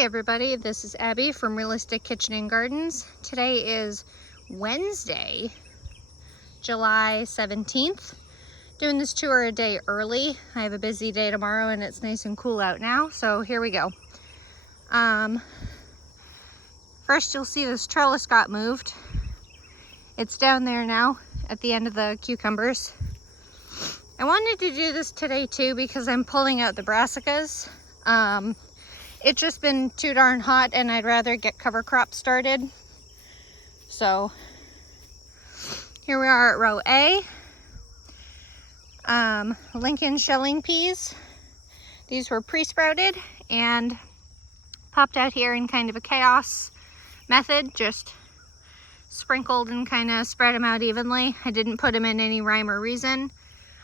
Hey everybody, this is Abby from Realistic Kitchen and Gardens. Today is Wednesday, July 17th. Doing this tour a day early. I have a busy day tomorrow and it's nice and cool out now, so here we go. First you'll see this trellis got moved. It's down there now at the end of the cucumbers. I wanted to do this today too because I'm pulling out the brassicas. It's just been too darn hot and I'd rather get cover crop started. So here we are at row A. Lincoln shelling peas. These were pre-sprouted and popped out here in kind of a chaos method, just sprinkled and kind of spread them out evenly. I didn't put them in any rhyme or reason.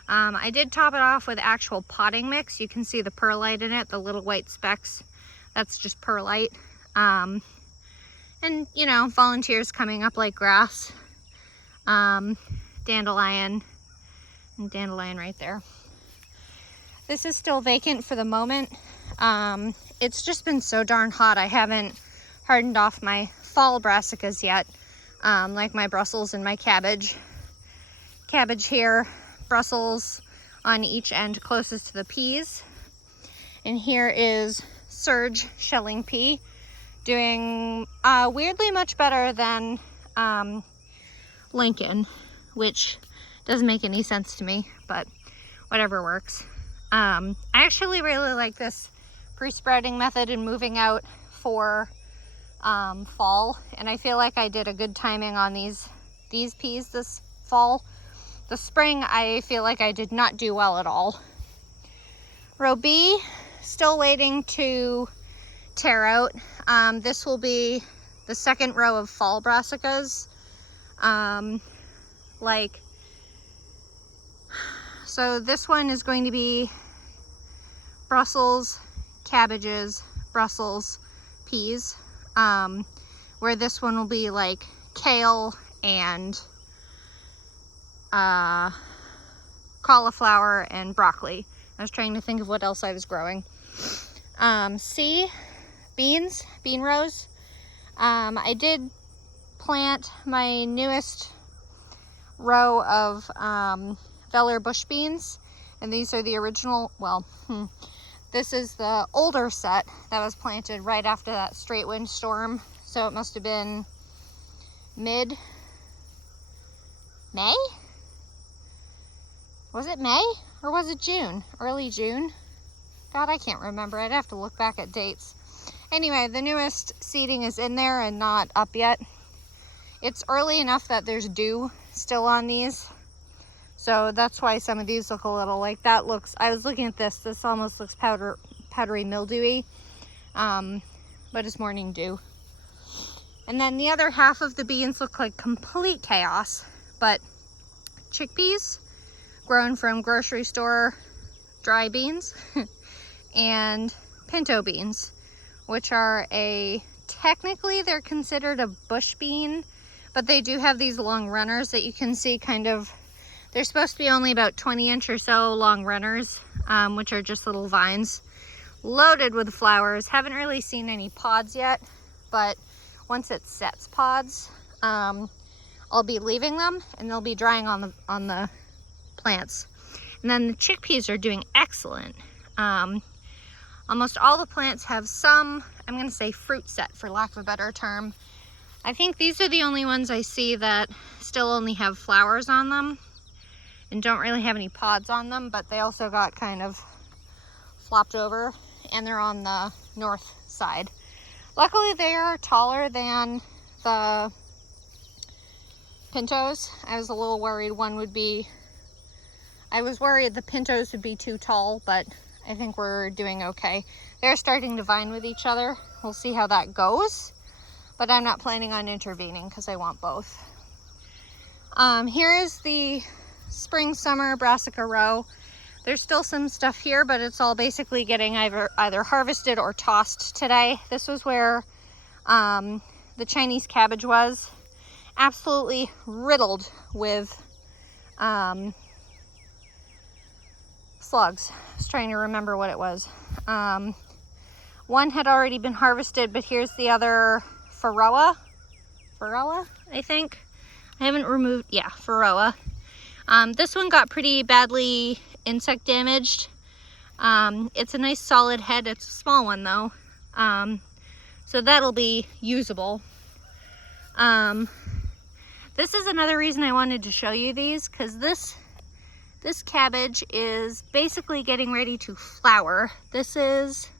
I did top it off with actual potting mix. You can see the perlite in it, the little white specks. That's just perlite. And you know, volunteers coming up like grass. Dandelion, and dandelion right there. This is still vacant for the moment. It's just been so darn hot. I haven't hardened off my fall brassicas yet, like my Brussels and my cabbage. Cabbage here, Brussels on each end closest to the peas. And here is Surge shelling pea, doing weirdly much better than Lincoln, which doesn't make any sense to me, but whatever works. I actually really like this pre-sprouting method and moving out for fall, and I feel like I did a good timing on these peas this fall. The spring, I feel like I did not do well at all. Row B, still waiting to tear out. This will be the second row of fall brassicas. So this one is going to be Brussels, cabbages, Brussels, peas. Where this one will be like kale and cauliflower and broccoli. I was trying to think of what else I was growing. C, beans, bean rows. I did plant my newest row of Veller bush beans, and these are the original, this is the older set that was planted right after that straight wind storm, so it must have been mid-May? Was it May or was it June? Early June? God, I can't remember. I'd have to look back at dates. Anyway, the newest seeding is in there and not up yet. It's early enough that there's dew still on these. So that's why some of these look a little like that. I was looking at this almost looks powdery mildewy, but it's morning dew. And then the other half of the beans look like complete chaos, but chickpeas grown from grocery store dry beans and pinto beans, which are technically they're considered a bush bean, but they do have these long runners that you can see they're supposed to be only about 20-inch or so long runners, which are just little vines loaded with flowers. Haven't really seen any pods yet, but once it sets pods, I'll be leaving them and they'll be drying on the plants. And then the chickpeas are doing excellent. Almost all the plants have some, I'm going to say fruit set for lack of a better term. I think these are the only ones I see that still only have flowers on them and don't really have any pods on them, but they also got kind of flopped over and they're on the north side. Luckily they are taller than the pintos. I was a little worried I was worried the pintos would be too tall, but I think we're doing okay. They're starting to vine with each other. We'll see how that goes, but I'm not planning on intervening because I want both. Here is the spring summer brassica row. There's still some stuff here, but it's all basically getting either harvested or tossed today. This was where the Chinese cabbage was, absolutely riddled with slugs. I was trying to remember what it was. One had already been harvested, but here's the other Varroa, I think. I haven't removed, yeah, Varroa. This one got pretty badly insect damaged. It's a nice solid head. It's a small one though. So that'll be usable. This is another reason I wanted to show you these, because this cabbage is basically getting ready to flower. This is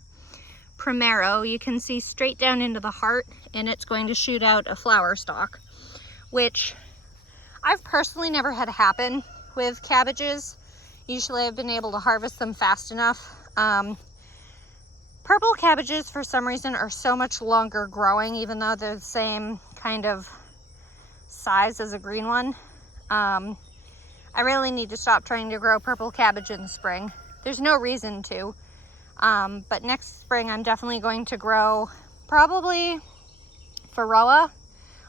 Primero. You can see straight down into the heart, and it's going to shoot out a flower stalk, which I've personally never had happen with cabbages. Usually I've been able to harvest them fast enough. Purple cabbages, for some reason, are so much longer growing, even though they're the same kind of size as a green one. I really need to stop trying to grow purple cabbage in the spring. There's no reason to. But next spring I'm definitely going to grow probably Varroa,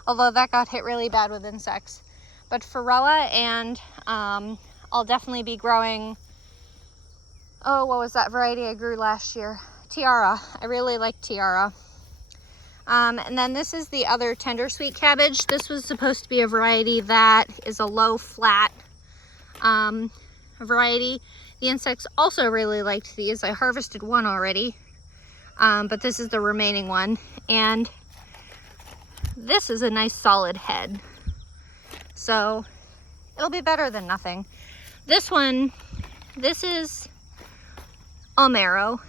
although that got hit really bad with insects. But Varroa, and I'll definitely be growing, oh, what was that variety I grew last year? Tiara. I really like Tiara. And then this is the other tender sweet cabbage. This was supposed to be a variety that is a low flat variety. The insects also really liked these. I harvested one already, but this is the remaining one. And this is a nice solid head. So it'll be better than nothing. This one, this is Almero.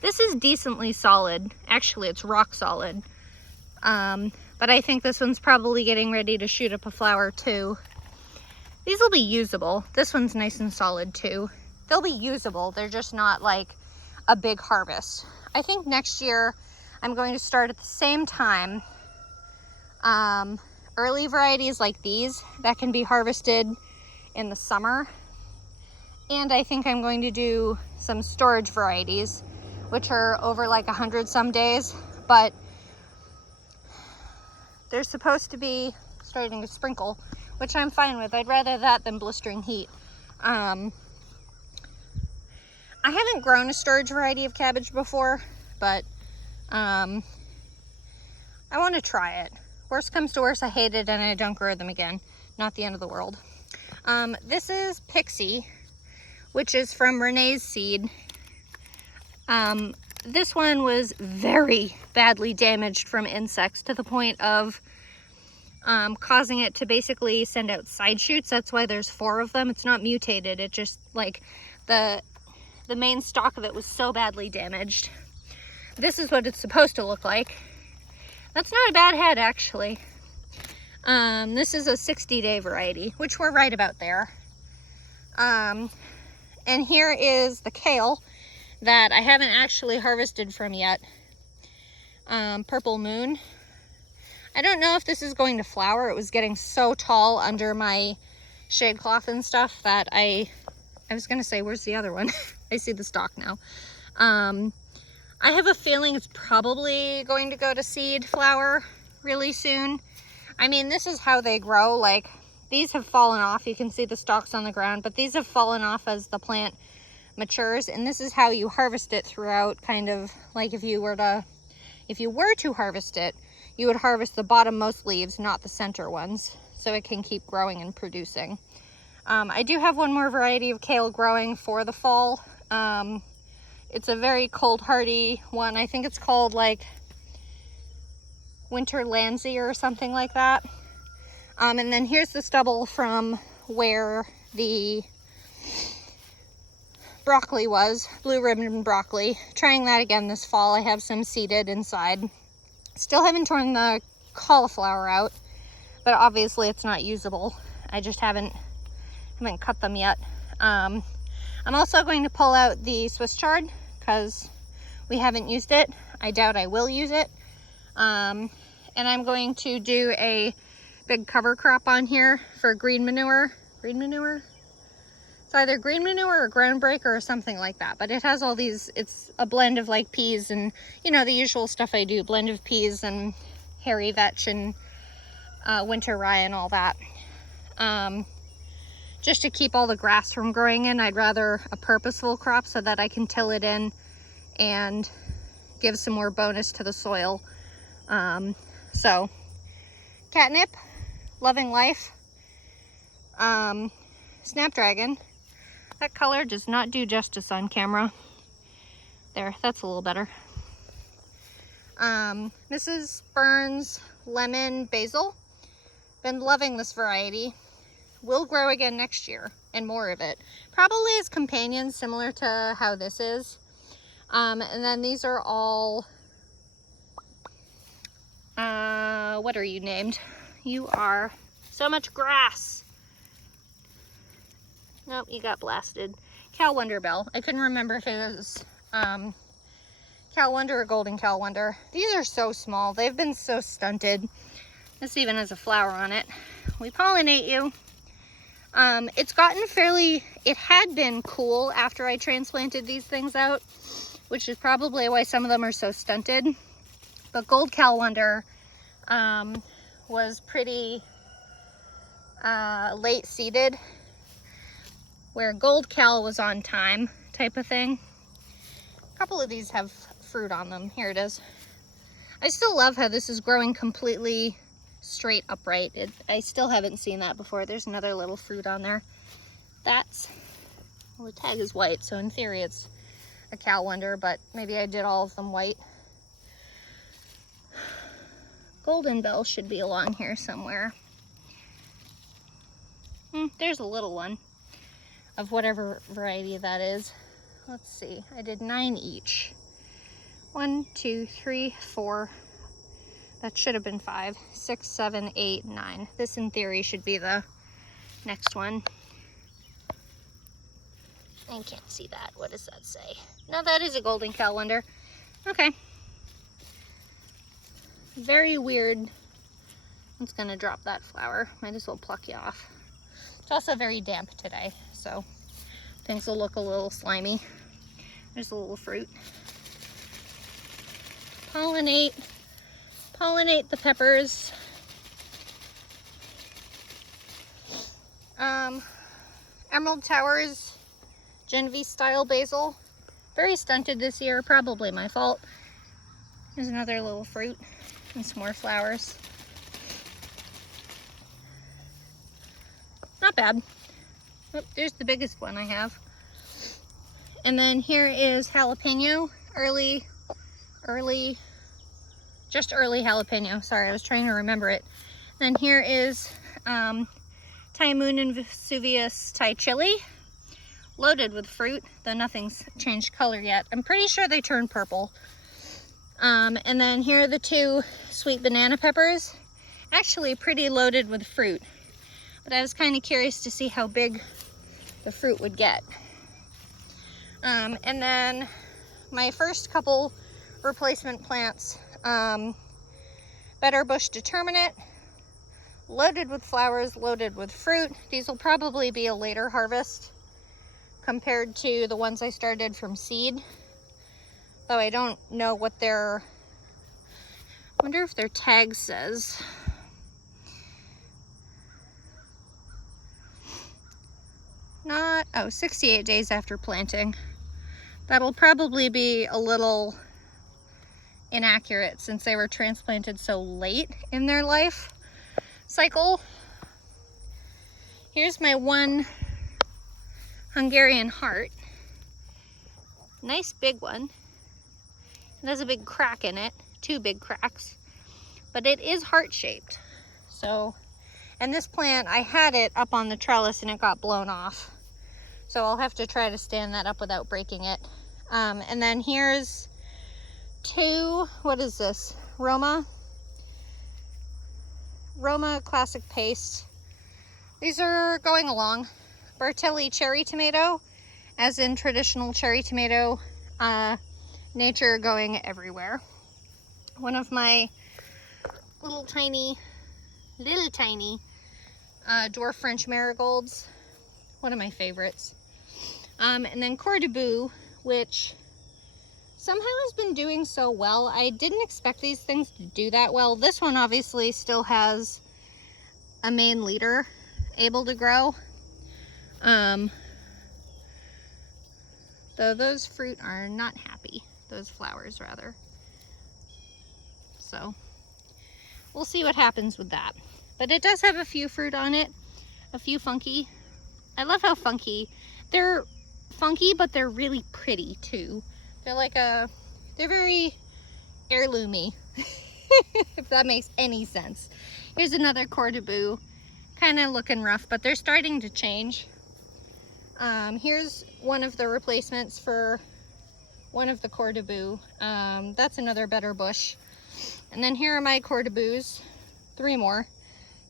This is decently solid. Actually, it's rock solid. But I think this one's probably getting ready to shoot up a flower too. These will be usable. This one's nice and solid too. They'll be usable. They're just not like a big harvest. I think next year I'm going to start at the same time. Early varieties like these that can be harvested in the summer. And I think I'm going to do some storage varieties, which are over like 100 some days, but they're supposed to be starting to sprinkle, which I'm fine with. I'd rather that than blistering heat. I haven't grown a storage variety of cabbage before, but I want to try it. Worst comes to worst, I hate it and I don't grow them again. Not the end of the world. This is Pixie, which is from Renee's seed. This one was very badly damaged from insects to the point of causing it to basically send out side shoots. That's why there's 4 of them. It's not mutated. It just, like, the main stalk of it was so badly damaged. This is what it's supposed to look like. That's not a bad head, actually. This is a 60-day variety, which we're right about there. And here is the kale that I haven't actually harvested from yet. Purple Moon. I don't know if this is going to flower. It was getting so tall under my shade cloth and stuff that I was gonna say, where's the other one? I see the stalk now. I have a feeling it's probably going to go to seed flower really soon. I mean, this is how they grow. Like, these have fallen off. You can see the stalks on the ground, but these have fallen off as the plant matures, and this is how you harvest it throughout. Kind of like if you were to harvest it, you would harvest the bottommost leaves, not the center ones, so it can keep growing and producing. I do have one more variety of kale growing for the fall. It's a very cold hardy one. I think it's called like Winter Landsea or something like that. And then here's the stubble from where the broccoli was, blue ribbon broccoli. Trying that again this fall. I have some seeded inside. Still haven't torn the cauliflower out, but obviously it's not usable. I just haven't cut them yet. I'm also going to pull out the Swiss chard because we haven't used it. I doubt I will use it. And I'm going to do a big cover crop on here for green manure. Green manure? It's either green manure or ground breaker or something like that. But it has all these, it's a blend of like peas and, you know, the usual stuff I do. Blend of peas and hairy vetch and winter rye and all that. Just to keep all the grass from growing in, I'd rather a purposeful crop so that I can till it in and give some more bonus to the soil. So catnip, loving life, snapdragon. That color does not do justice on camera. There, that's a little better. Mrs. Burns lemon basil. Been loving this variety. Will grow again next year, and more of it. Probably as companions, similar to how this is. And then these are all, what are you named? You are so much grass. Nope, you got blasted. Cal Wonder Bell. I couldn't remember if it was Cal Wonder or Golden Cal Wonder. These are so small. They've been so stunted. This even has a flower on it. We pollinate you. It's gotten fairly, it had been cool after I transplanted these things out, which is probably why some of them are so stunted. But Gold Cal Wonder was pretty late seeded, where Gold Cal was on time type of thing. A couple of these have fruit on them. Here it is. I still love how this is growing completely straight upright. I still haven't seen that before. There's another little fruit on there. That's, well, the tag is white, so in theory it's a Cal Wonder, but maybe I did all of them white. Golden Bell should be along here somewhere. There's a little one of whatever variety that is. Let's see, I did 9 each. 1, 2, 3, 4. That should have been 5, 6, 7, 8, 9. This in theory should be the next one. I can't see that. What does that say? No, that is a Golden Cal Wonder. Okay. Very weird. It's gonna drop that flower. Might as well pluck you off. It's also very damp today, so things will look a little slimy. There's a little fruit. Pollinate the peppers. Emerald Towers Genovese style basil. Very stunted this year, probably my fault. There's another little fruit and some more flowers. Not bad. Oh, there's the biggest one I have. And then here is jalapeno, just early jalapeno. Sorry, I was trying to remember it. Then here is Thai Moon and Vesuvius Thai chili, loaded with fruit, though nothing's changed color yet. I'm pretty sure they turn purple. And then here are the 2 sweet banana peppers, actually pretty loaded with fruit. But I was kind of curious to see how big the fruit would get. And then my first couple replacement plants, Better Bush Determinate, loaded with flowers, loaded with fruit. These will probably be a later harvest compared to the ones I started from seed. Though I don't know what their, I wonder if their tag says. Not, oh, 68 days after planting. That'll probably be a little inaccurate since they were transplanted so late in their life cycle. Here's my one Hungarian heart. Nice big one. It has a big crack in it, 2 big cracks, but it is heart-shaped. So, and this plant, I had it up on the trellis and it got blown off. So I'll have to try to stand that up without breaking it. And then here's 2, what is this? Roma Classic Paste. These are going along. Bartelli cherry tomato, as in traditional cherry tomato, nature going everywhere. One of my little tiny dwarf French marigolds. One of my favorites. And then Coeur de Boue, which somehow has been doing so well. I didn't expect these things to do that well. This one obviously still has a main leader able to grow. Though those fruit are not happy. those flowers rather. So we'll see what happens with that. But it does have a few fruit on it, a few funky. I love how funky. They're funky, but they're really pretty too. They're like they're very heirloomy, if that makes any sense. Here's another cordaboo, kind of looking rough, but they're starting to change. Here's one of the replacements for one of the cordaboo. That's another better bush. And then here are my cordaboos, three more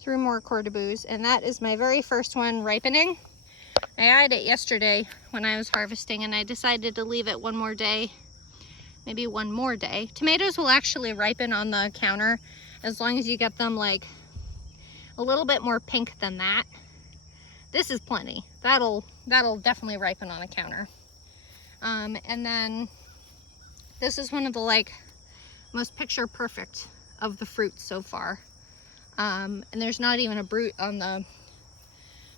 cordaboos, and that is my very first one ripening. I eyed it yesterday when I was harvesting, and I decided to leave it one more day, maybe one more day. Tomatoes will actually ripen on the counter as long as you get them like a little bit more pink than that. This is plenty. That'll definitely ripen on a counter. And then this is one of the like most picture perfect of the fruits so far. And there's not even a brute on the,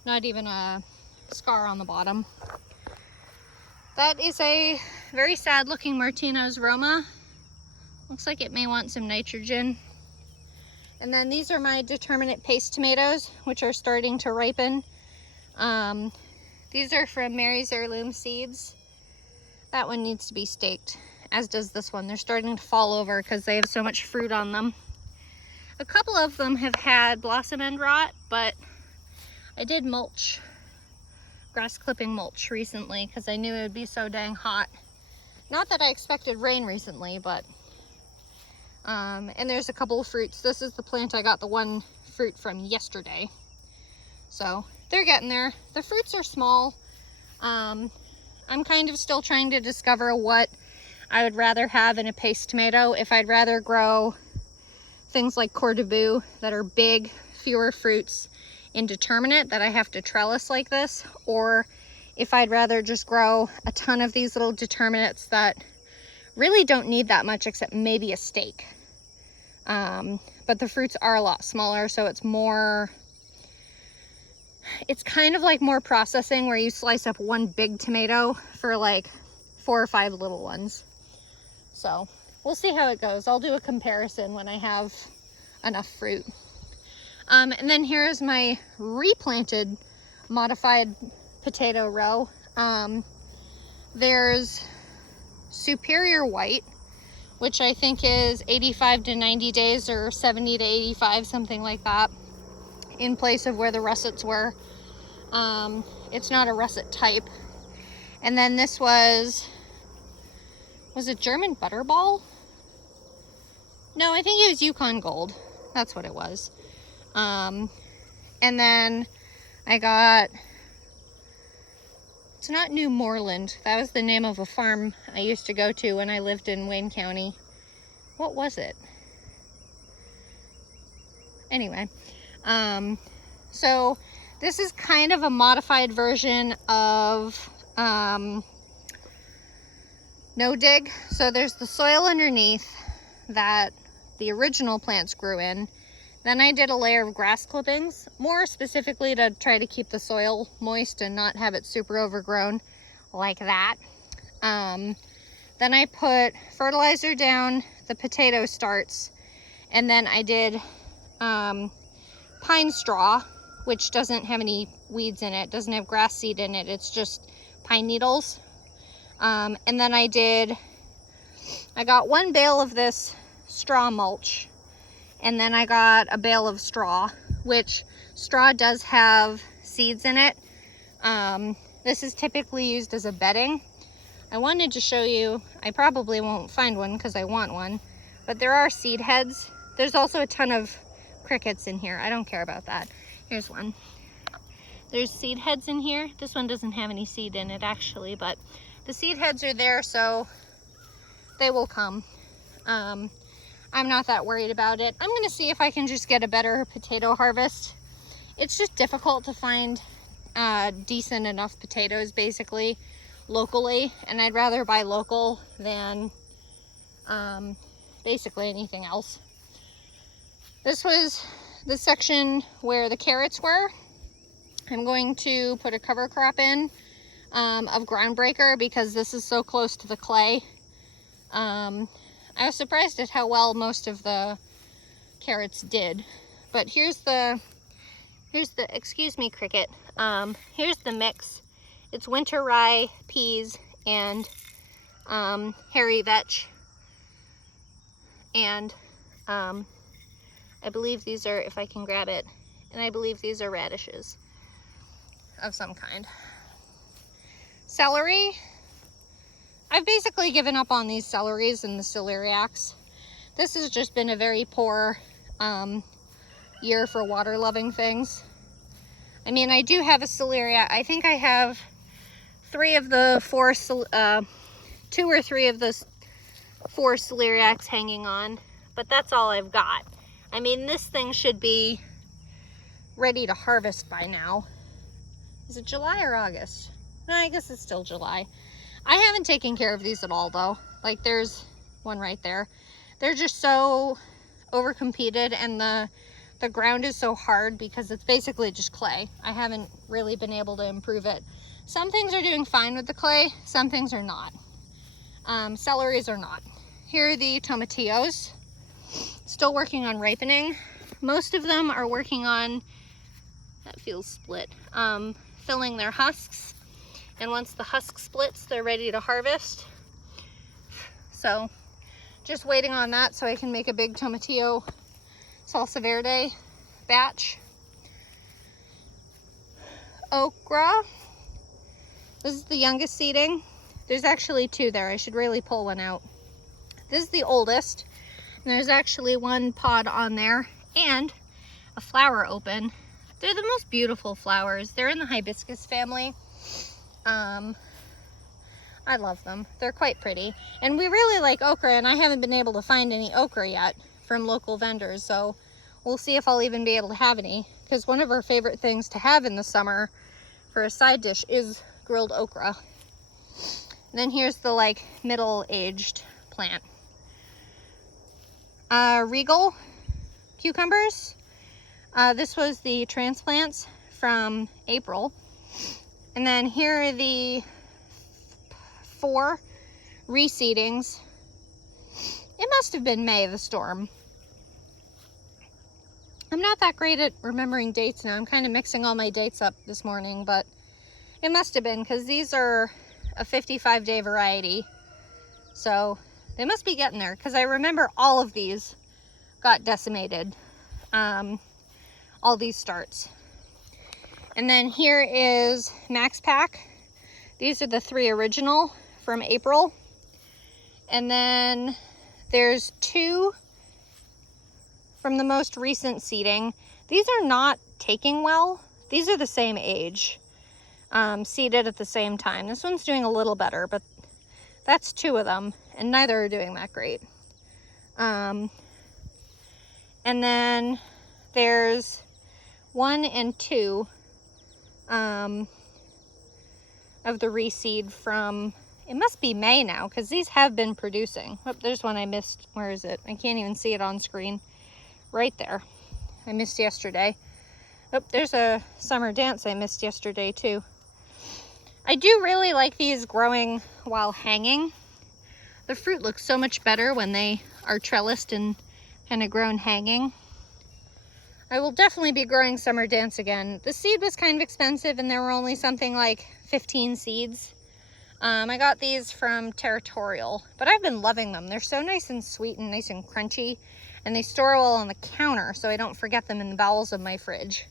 not even a scar on the bottom. That is a very sad looking Martino's Roma. Looks like it may want some nitrogen. And then these are my determinate paste tomatoes, which are starting to ripen. These are from Mary's Heirloom Seeds. That one needs to be staked, as does this one. They're starting to fall over because they have so much fruit on them. A couple of them have had blossom end rot, but I did mulch, grass clipping mulch recently because I knew it would be so dang hot. Not that I expected rain recently, but and there's a couple of fruits. This is the plant I got the one fruit from yesterday. So they're getting there. The fruits are small. I'm kind of still trying to discover what I would rather have in a paste tomato. If I'd rather grow things like cordaboo that are big, fewer fruits, indeterminate that I have to trellis like this, or if I'd rather just grow a ton of these little determinates that really don't need that much except maybe a stake. But the fruits are a lot smaller, so it's more, it's kind of like more processing where you slice up one big tomato for like 4 or 5 little ones. So we'll see how it goes. I'll do a comparison when I have enough fruit. And then here's my replanted modified potato row. There's Superior White, which I think is 85 to 90 days or 70 to 85, something like that, in place of where the russets were. It's not a russet type. And then this was it German Butterball? No, I think it was Yukon Gold. That's what it was. And then I got, it's not New Moreland. That was the name of a farm I used to go to when I lived in Wayne County. What was it? Anyway, so this is kind of a modified version of no dig. So there's the soil underneath that the original plants grew in. Then I did a layer of grass clippings, more specifically to try to keep the soil moist and not have it super overgrown like that. Then I put fertilizer down the potato starts, and then I did pine straw, which doesn't have any weeds in it, doesn't have grass seed in it, it's just pine needles. And then I got 1 bale of this straw mulch, and then I got a bale of straw, which straw does have seeds in it. This is typically used as a bedding. I wanted to show you, I probably won't find one because I want one, but there are seed heads. There's also a ton of crickets in here. I don't care about that. Here's one. There's seed heads in here. This one doesn't have any seed in it actually, but the seed heads are there, so they will come. I'm not that worried about it. I'm gonna see if I can just get a better potato harvest. It's just difficult to find decent enough potatoes basically locally, and I'd rather buy local than basically anything else. This was the section where the carrots were. I'm going to put a cover crop in of Groundbreaker because this is so close to the clay. I was surprised at how well most of the carrots did. But here's the, excuse me, cricket. Here's the mix. It's winter rye, peas, and hairy vetch. And I believe these are, if I can grab it, and I believe these are radishes of some kind. Celery. I've basically given up on these celeries and the celeriacs. This has just been a very poor year for water-loving things. I mean, I do have a celeriac. I think I have 2 or 3 of the 4 celeriacs hanging on, but that's all I've got. I mean, this thing should be ready to harvest by now. Is it July or August? No, I guess it's still July. I haven't taken care of these at all though. Like, there's one right there. They're just so overcompeted, and the ground is so hard because it's basically just clay. I haven't really been able to improve it. Some things are doing fine with the clay, some things are not. Celeries are not. Here are the tomatillos, still working on ripening. Most of them are working on, that feels split, filling their husks. And once the husk splits, they're ready to harvest. So just waiting on that so I can make a big tomatillo salsa verde batch. Okra. This is the youngest seeding. There's actually 2 there. I should really pull one out. This is the oldest. And there's actually 1 pod on there and a flower open. They're the most beautiful flowers. They're in the hibiscus family. I love them. They're quite pretty. And we really like okra, and I haven't been able to find any okra yet from local vendors, so we'll see if I'll even be able to have any, because one of our favorite things to have in the summer for a side dish is grilled okra. And then here's the like middle-aged plant. Regal cucumbers. This was the transplants from April. And then here are the 4 reseedings. It must have been May, the storm. I'm not that great at remembering dates now. I'm kind of mixing all my dates up this morning, but it must have been, because these are a 55-day variety. So they must be getting there, because I remember all of these got decimated. All these starts. And then here is Max Pack. These are the 3 original from April. And then there's 2 from the most recent seeding. These are not taking well. These are the same age, seeded at the same time. This one's doing a little better, but that's 2 of them, and neither are doing that great. And then there's 1 and 2 of the reseed from, it must be May now, because these have been producing. Oh, there's one I missed. Where is it? I can't even see it on screen. Right there. I missed yesterday. Oh, there's a summer dance I missed yesterday too. I do really like these growing while hanging. The fruit looks so much better when they are trellised and kind of grown hanging. I will definitely be growing summer dance again. The seed was kind of expensive, and there were only something like 15 seeds. I got these from Territorial, but I've been loving them. They're so nice and sweet and nice and crunchy, and they store well on the counter so I don't forget them in the bowels of my fridge,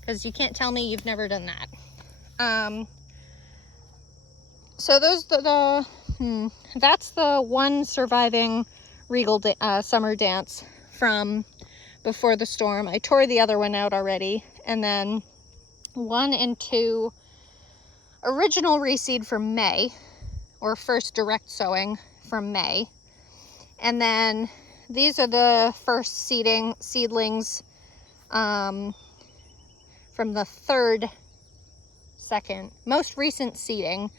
because you can't tell me you've never done that. So those that's the 1 surviving Regal summer dance from before the storm. I tore the other one out already. And then 1 and 2 original reseed from May, or first direct sowing from May. And then these are the first seedlings from the second most recent seeding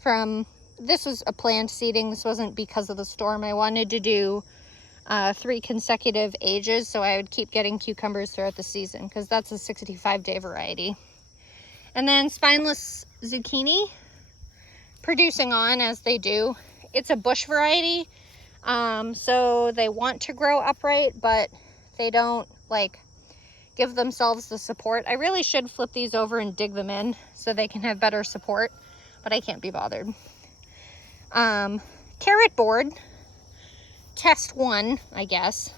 from, this was a planned seeding. This wasn't because of the storm. I wanted to do 3 consecutive ages, so I would keep getting cucumbers throughout the season, because that's a 65-day variety. And then spineless zucchini, producing on as they do. It's a bush variety, So they want to grow upright, but they don't like give themselves the support. I really should flip these over and dig them in so they can have better support, but I can't be bothered. Carrot board, test 1, I guess.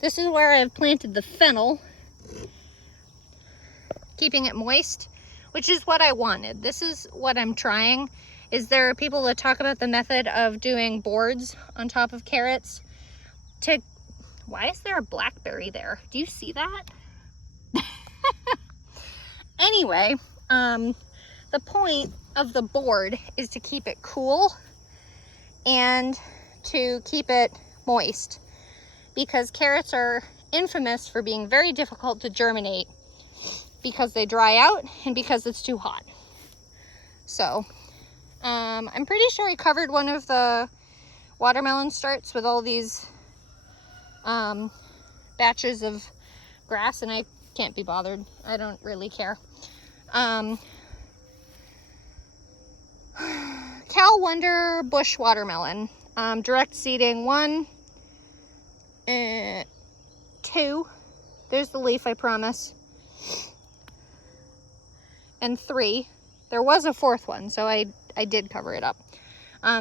This is where I've planted the fennel, keeping it moist, which is what I wanted. This is what I'm trying. Is there are people that talk about the method of doing boards on top of carrots to, why is there a blackberry there? Do you see that? Anyway, the point of the board is to keep it cool and to keep it moist, because carrots are infamous for being very difficult to germinate because they dry out and because it's too hot. So I'm pretty sure I covered one of the watermelon starts with all these batches of grass, and I can't be bothered. I don't really care. Cal Wonder bush watermelon, direct seeding 1, 2, there's the leaf, I promise, and 3. There was a 4th one, so I did cover it up.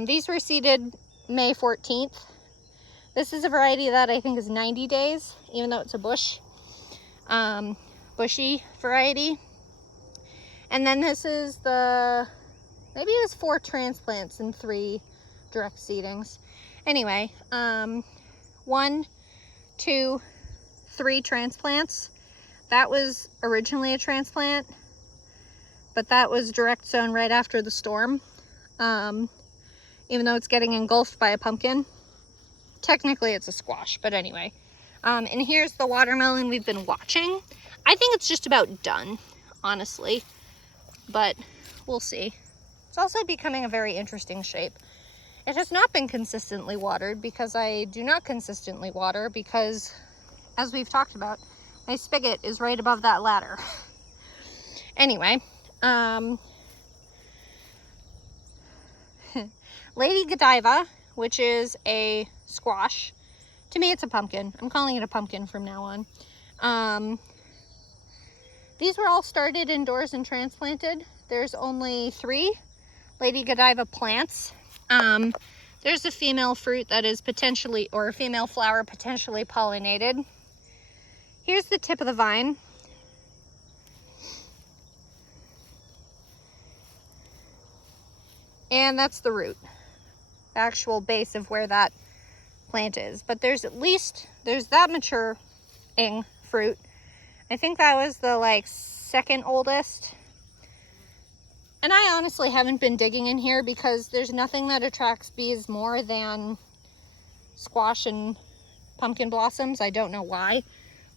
These were seeded May 14th. This is a variety that I think is 90 days, even though it's a bush, bushy variety. And then this is the, maybe it was 4 transplants and 3 direct seedings. Anyway, 1, 2, 3 transplants. That was originally a transplant, but that was direct sown right after the storm. Even though it's getting engulfed by a pumpkin. Technically it's a squash, but anyway. And here's the watermelon we've been watching. I think it's just about done, honestly, but we'll see. It's also becoming a very interesting shape. It has not been consistently watered because I do not consistently water because, as we've talked about, my spigot is right above that ladder. Anyway, Lady Godiva, which is a squash. To me, it's a pumpkin. I'm calling it a pumpkin from now on. These were all started indoors and transplanted. There's only 3 Lady Godiva plants. There's a female fruit that is potentially, or a female flower potentially pollinated. Here's the tip of the vine. And that's the root, the actual base of where that plant is. But there's that maturing fruit. I think that was the like 2nd oldest. And I honestly haven't been digging in here because there's nothing that attracts bees more than squash and pumpkin blossoms. I don't know why,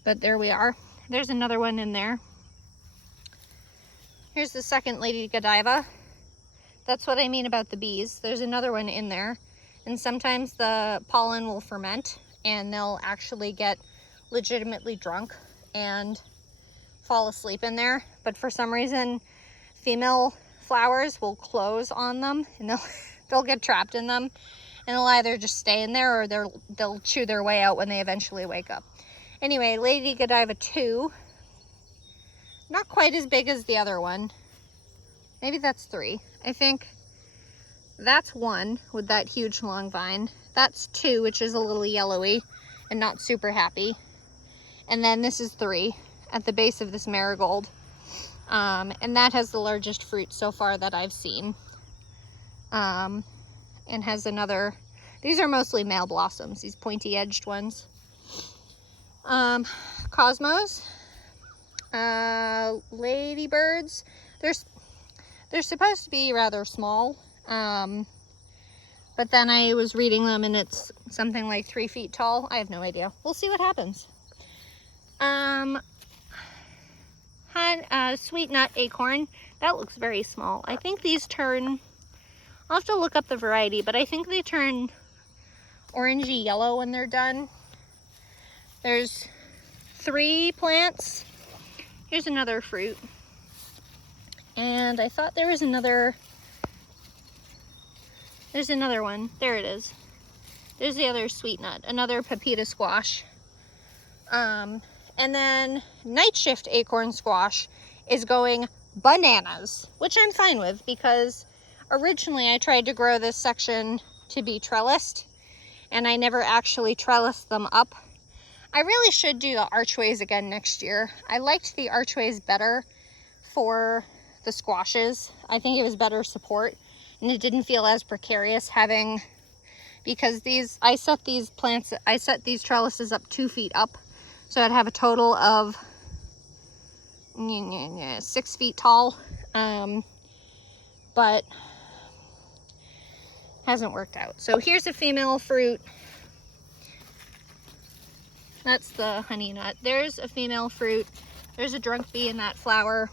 but there we are. There's another one in there. Here's the 2nd Lady Godiva. That's what I mean about the bees. There's another one in there. And sometimes the pollen will ferment and they'll actually get legitimately drunk and fall asleep in there. But for some reason, female flowers will close on them and they'll get trapped in them, and they'll either just stay in there or they'll chew their way out when they eventually wake up. Anyway, Lady Godiva 2, not quite as big as the other one. Maybe that's 3. I think that's 1 with that huge long vine. That's 2, which is a little yellowy and not super happy. And then this is 3 at the base of this marigold. And that has the largest fruit so far that I've seen. And has another, these are mostly male blossoms, these pointy edged ones. Cosmos, ladybirds, they're supposed to be rather small. But then I was reading them and it's something like 3 feet tall. I have no idea. We'll see what happens. Sweet nut acorn, that looks very small. I think these turn, I'll have to look up the variety, but I think they turn orangey yellow when they're done. There's 3 plants. Here's another fruit. And I thought there was another, there's another one. There it is. There's the other sweet nut, another pepita squash. And then night shift acorn squash is going bananas, which I'm fine with because originally I tried to grow this section to be trellised and I never actually trellised them up. I really should do the archways again next year. I liked the archways better for the squashes. I think it was better support and it didn't feel as precarious having, because I set these trellises up 2 feet up. So I'd have a total of 6 feet tall, but hasn't worked out. So here's a female fruit. That's the honey nut. There's a female fruit. There's a drunk bee in that flower.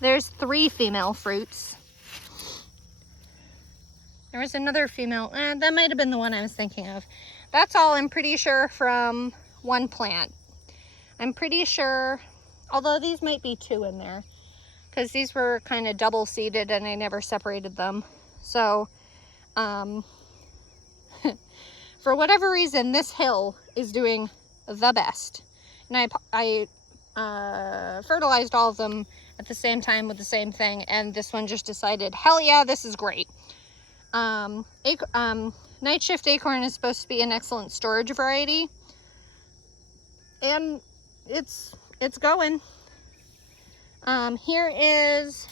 There's 3 female fruits. There was another female, that might have been the one I was thinking of. That's all, I'm pretty sure, from one plant. I'm pretty sure, although these might be 2 in there, because these were kind of double seeded and I never separated them. So, for whatever reason, this hill is doing the best. And I fertilized all of them at the same time with the same thing, and this one just decided, hell yeah, this is great. Night shift acorn is supposed to be an excellent storage variety, and it's going. Here is,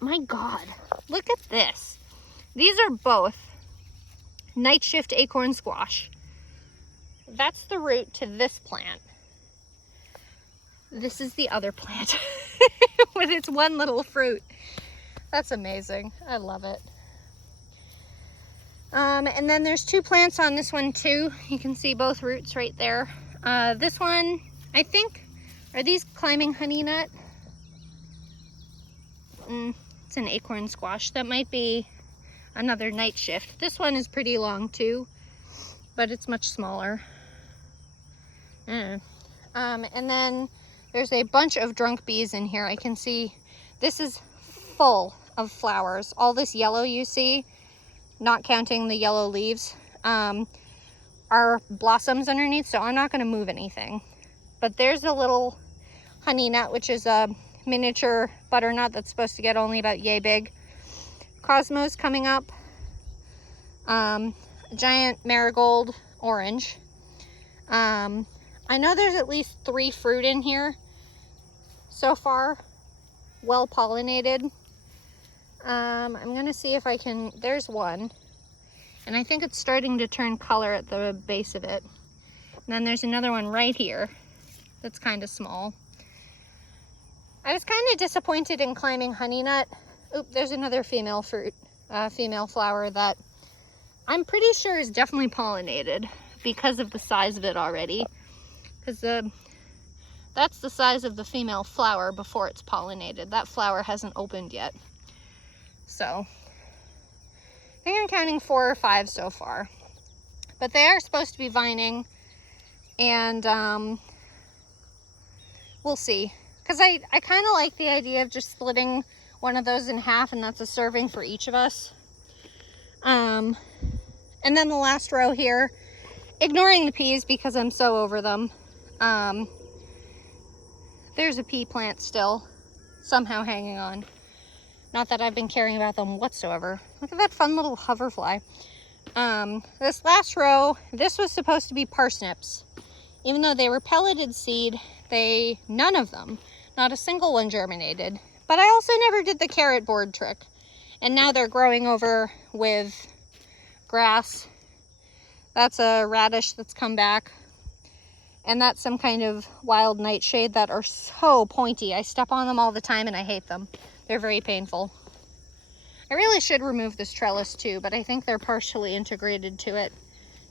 my God, look at this. These are both night shift acorn squash. That's the root to this plant. This is the other plant with its one little fruit. That's amazing. I love it. And then there's 2 plants on this one too. You can see both roots right there. This one, I think, are these climbing honey nut? It's an acorn squash. That might be another night shift. This one is pretty long too, but it's much smaller. And then there's a bunch of drunk bees in here. I can see this is full of flowers. All this yellow you see, not counting the yellow leaves, are blossoms underneath, so I'm not going to move anything. But there's a little honey nut, which is a miniature butternut that's supposed to get only about yay big. Cosmos coming up. Giant marigold orange. I know there's at least 3 fruit in here so far, well pollinated. I'm gonna see if I can, there's one, and I think it's starting to turn color at the base of it. And then there's another one right here that's kind of small. I was kind of disappointed in climbing honey nut. Oop, there's another female fruit, female flower that I'm pretty sure is definitely pollinated because of the size of it already. Because that's the size of the female flower before it's pollinated. That flower hasn't opened yet. So, I think I'm counting 4 or 5 so far. But they are supposed to be vining, and we'll see. Because I kind of like the idea of just splitting one of those in half, and that's a serving for each of us. And then the last row here, ignoring the peas because I'm so over them. There's a pea plant still, somehow hanging on. Not that I've been caring about them whatsoever. Look at that fun little hoverfly. This last row, this was supposed to be parsnips. Even though they were pelleted seed, none of them, not a single one germinated. But I also never did the carrot board trick. And now they're growing over with grass. That's a radish that's come back. And that's some kind of wild nightshade that are so pointy. I step on them all the time and I hate them. They're very painful. I really should remove this trellis too, but I think they're partially integrated to it.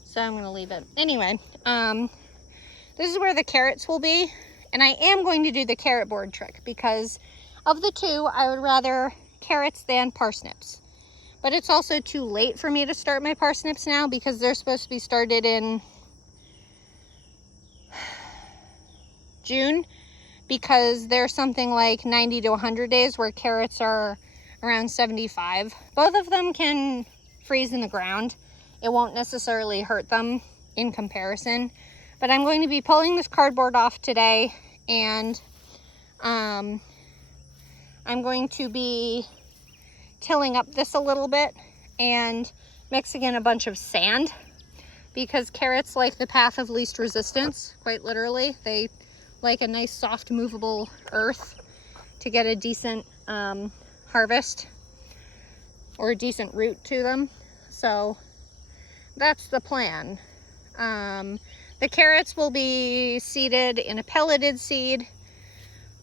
So I'm gonna leave it. Anyway, this is where the carrots will be. And I am going to do the carrot board trick because of the 2, I would rather carrots than parsnips. But it's also too late for me to start my parsnips now because they're supposed to be started in June, because there's something like 90 to 100 days where carrots are around 75. Both of them can freeze in the ground. It won't necessarily hurt them in comparison. But I'm going to be pulling this cardboard off today, and I'm going to be tilling up this a little bit and mixing in a bunch of sand, because carrots like the path of least resistance, quite literally. They like a nice soft movable earth to get a decent harvest or a decent root to them. So that's the plan. The carrots will be seeded in a pelleted seed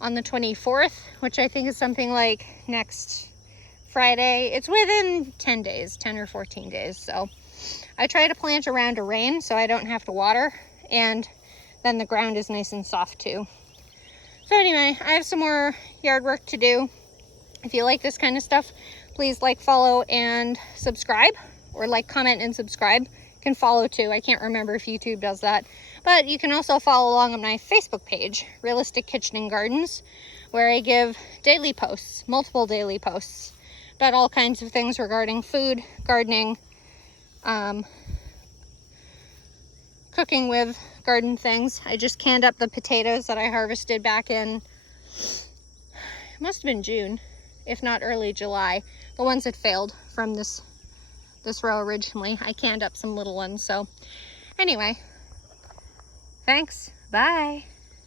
on the 24th, which I think is something like next Friday. It's within 10 days, 10 or 14 days. So I try to plant around a rain so I don't have to water, and then the ground is nice and soft too. So anyway, I have some more yard work to do. If you like this kind of stuff, please like, follow, and subscribe, or like, comment, and subscribe. You can follow too. I can't remember if YouTube does that. But you can also follow along on my Facebook page, Realistic Kitchen and Gardens, where I give daily posts, multiple daily posts, about all kinds of things regarding food, gardening, cooking with garden things. I just canned up the potatoes that I harvested back in, it must have been June, if not early July. The ones that failed from this row originally. I canned up some little ones. So anyway, thanks. Bye.